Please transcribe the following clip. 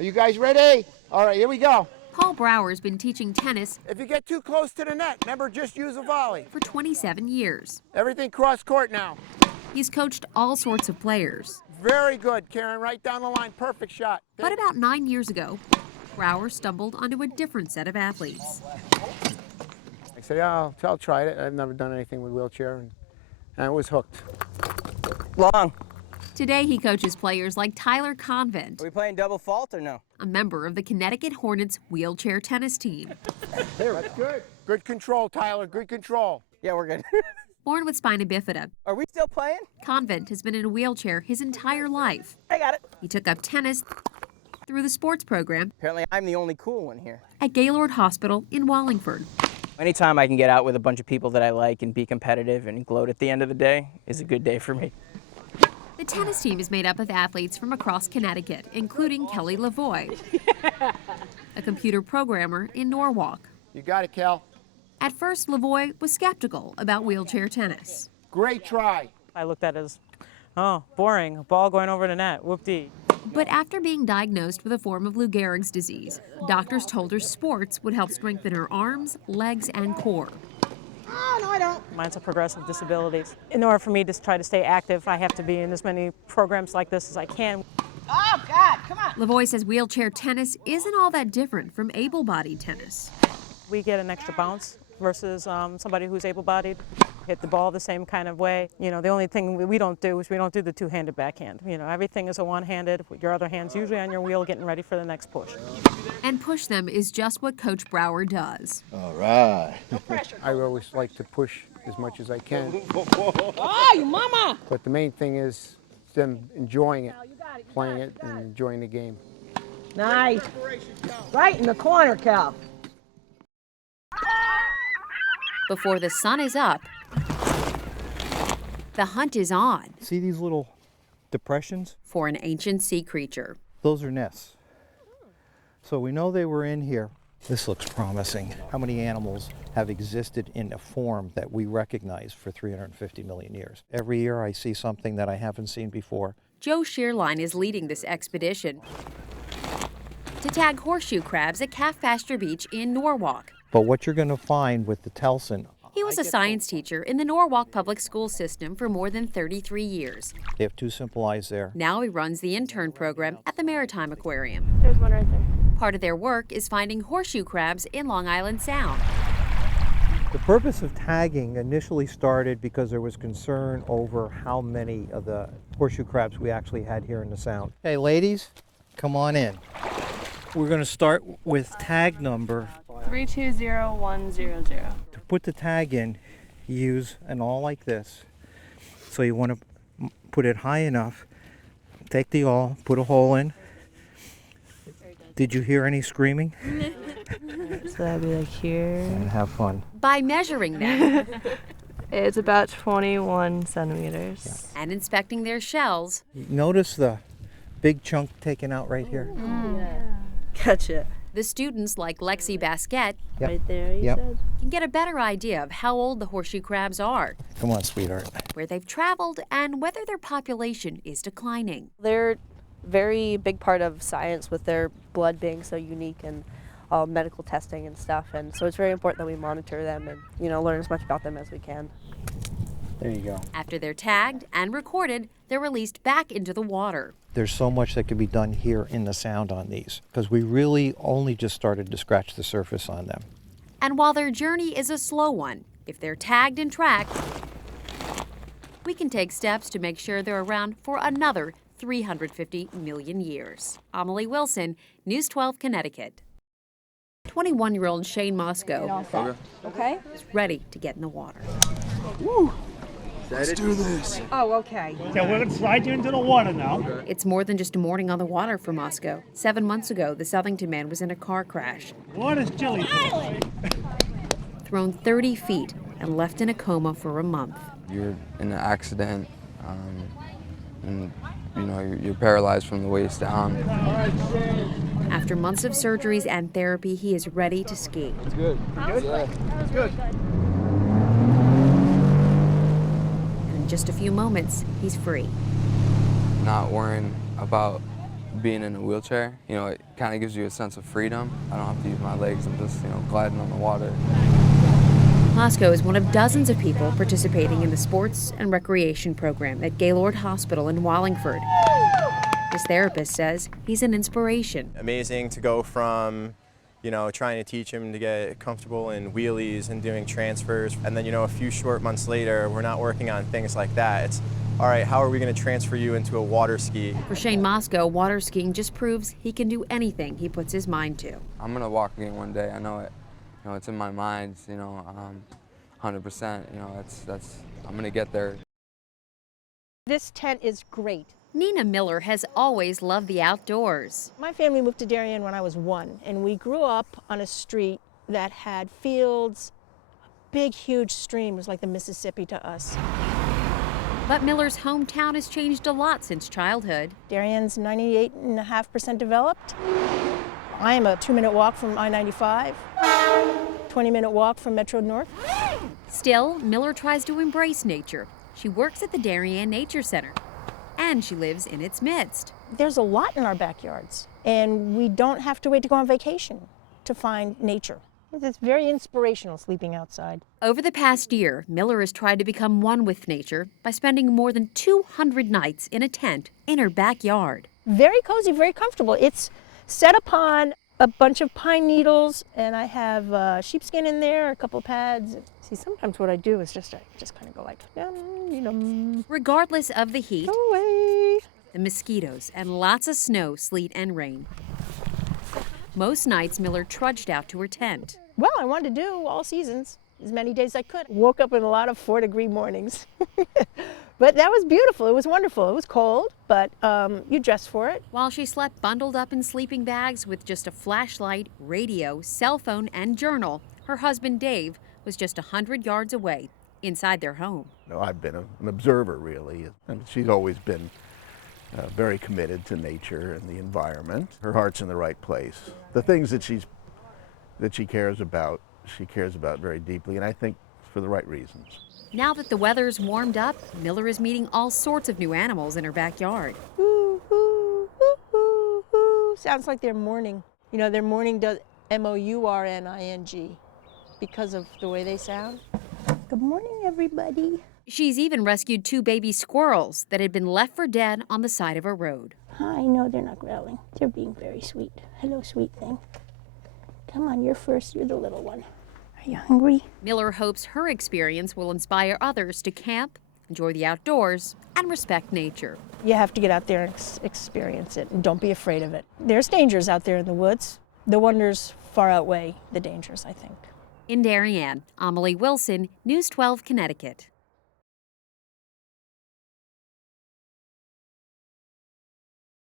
Are you guys ready? All right, here we go. Paul Brower's been teaching tennis If you get too close to the net, remember, just use a volley. for 27 years. Everything cross court now. He's coached all sorts of players. Very good, Karen, right down the line, perfect shot. But about 9 years ago, Brower stumbled onto a different set of athletes. I said, yeah, I'll try it. I've never done anything with wheelchair, and I was hooked. Long. Today he coaches players like Tyler Convent, Are we playing double fault or no? a member of the Connecticut Hornets wheelchair tennis team. That's good. Good control, Tyler, good control. Yeah, we're good. Born with spina bifida, Are we still playing? Convent has been in a wheelchair his entire life. I got it. He took up tennis through the sports program Apparently I'm the only cool one here. at Gaylord Hospital in Wallingford. Anytime I can get out with a bunch of people that I like and be competitive and gloat at the end of the day is a good day for me. The tennis team is made up of athletes from across Connecticut, including Kelly Lavoie, a computer programmer in Norwalk. You got it, Cal. At first, Lavoie was skeptical about wheelchair tennis. Great try. I looked at it as, oh, boring, a ball going over the net, whoop-dee. But after being diagnosed with a form of Lou Gehrig's disease, doctors told her sports would help strengthen her arms, legs, and core. Oh, no, I don't. Mine's a progressive disability. In order for me to try to stay active, I have to be in as many programs like this as I can. Oh, God, come on. Lavoie says wheelchair tennis isn't all that different from able-bodied tennis. We get an extra bounce versus somebody who's able-bodied. Hit the ball the same kind of way. You know, the only thing we don't do is we don't do the two-handed backhand. You know, everything is a one-handed. Your other hand's usually on your wheel getting ready for the next push. And push them is just what Coach Brower does. All right. I always like to push as much as I can. Oh, you mama. But the main thing is them enjoying it, playing it, and enjoying the game. Nice. Right in the corner, Cal. Before the sun is up, the hunt is on See these little depressions? for an ancient sea creature. Those are nests. So we know they were in here. This looks promising. How many animals have existed in a form that we recognize for 350 million years? Every year I see something that I haven't seen before. Joe Shearline is leading this expedition to tag horseshoe crabs at Calf Pasture Beach in Norwalk. But what you're going to find with the Telson, He was a science teacher in the Norwalk public school system for more than 33 years. they have two simple eyes there. Now he runs the intern program at the Maritime Aquarium. There's one right there. Part of their work is finding horseshoe crabs in Long Island Sound. The purpose of tagging initially started because there was concern over how many of the horseshoe crabs we actually had here in the Sound. Hey ladies, come on in. We're going to start with tag number. 320100. To put the tag in, you use an awl like this. So you want to put it high enough. Take the awl, put a hole in. Did you hear any screaming? So that'd be like here. And have fun. By measuring them It's about 21 centimeters. and inspecting their shells, Notice the big chunk taken out right here. Gotcha. the students like Lexi Basquette Yep. Right there, you Yep. said? can get a better idea of how old the horseshoe crabs are, Come on, sweetheart. where they've traveled, and whether their population is declining. They're very big part of science with their blood being so unique and medical testing and stuff. And so it's very important that we monitor them and, learn as much about them as we can. There you go. After they're tagged and recorded, they're released back into the water. There's so much that could be done here in the Sound on these because we really only just started to scratch the surface on them. And while their journey is a slow one, if they're tagged and tracked, we can take steps to make sure they're around for another 350 million years. Amelie Wilson, News 12, Connecticut. 21-year-old Shane Moscow Okay. is ready to get in the water. Let's do this. Oh, okay. Okay, we're gonna slide you into the water now. It's more than just a morning on the water for Moscow. 7 months ago, the Southington man was in a car crash, Water's chilly. thrown 30 feet, and left in a coma for a month. You're in an accident, and you're paralyzed from the waist down. After months of surgeries and therapy, he is ready to ski. It's good. Good? It's good. And in just a few moments, he's free. Not worrying about being in a wheelchair, you know, it kind of gives you a sense of freedom. I don't have to use my legs. I'm just, you know, gliding on the water. Moscow is one of dozens of people participating in the sports and recreation program at Gaylord Hospital in Wallingford. His therapist says he's an inspiration. Amazing to go from, you know, trying to teach him to get comfortable in wheelies and doing transfers, and then, you know, a few short months later, we're not working on things like that. It's, all right, how are we going to transfer you into a water ski? For Shane Moscow, water skiing just proves he can do anything he puts his mind to. I'm going to walk again one day. I know it. You know, it's in my mind, you know, 100%. You know, I'm going to get there. This tent is great. Nina Miller has always loved the outdoors. My family moved to Darien when I was 1, and we grew up on a street that had fields, a big, huge stream. It was like the Mississippi to us. But Miller's hometown has changed a lot since childhood. Darien's 98.5% developed. I am a 2-minute walk from I-95, 20-minute walk from Metro North. Still, Miller tries to embrace nature. She works at the Darien Nature Center, and she lives in its midst. There's a lot in our backyards, and we don't have to wait to go on vacation to find nature. It's very inspirational sleeping outside. Over the past year, Miller has tried to become one with nature by spending more than 200 nights in a tent in her backyard. Very cozy, very comfortable. It's set upon a bunch of pine needles, and I have sheepskin in there, a couple pads. See, sometimes what I do is I just kind of go like, Regardless of the heat, go away. the mosquitoes, and lots of snow, sleet, and rain, most nights Miller trudged out to her tent. Well, I wanted to do all seasons, as many days as I could. Woke up in a lot of 4-degree mornings. But that was beautiful. It was wonderful. It was cold, but you dress for it. While she slept bundled up in sleeping bags with just a flashlight, radio, cell phone, and journal, her husband Dave was just 100 yards away, inside their home. No, I've been an observer, really. And she's always been very committed to nature and the environment. Her heart's in the right place. The things that she cares about very deeply, and I think for the right reasons. Now that the weather's warmed up, Miller is meeting all sorts of new animals in her backyard. Ooh, ooh, ooh, ooh, ooh. Sounds like they're mourning. You know, their mourning does mourning because of the way they sound. Good morning, everybody. She's even rescued 2 baby squirrels that had been left for dead on the side of a road. Hi, no, they're not growling. They're being very sweet. Hello, sweet thing. Come on, you're first. You're the little one. Are you hungry? Miller hopes her experience will inspire others to camp, enjoy the outdoors, and respect nature. You have to get out there and experience it, and don't be afraid of it. There's dangers out there in the woods. The wonders far outweigh the dangers, I think. In Darien, Amelie Wilson, News 12, Connecticut.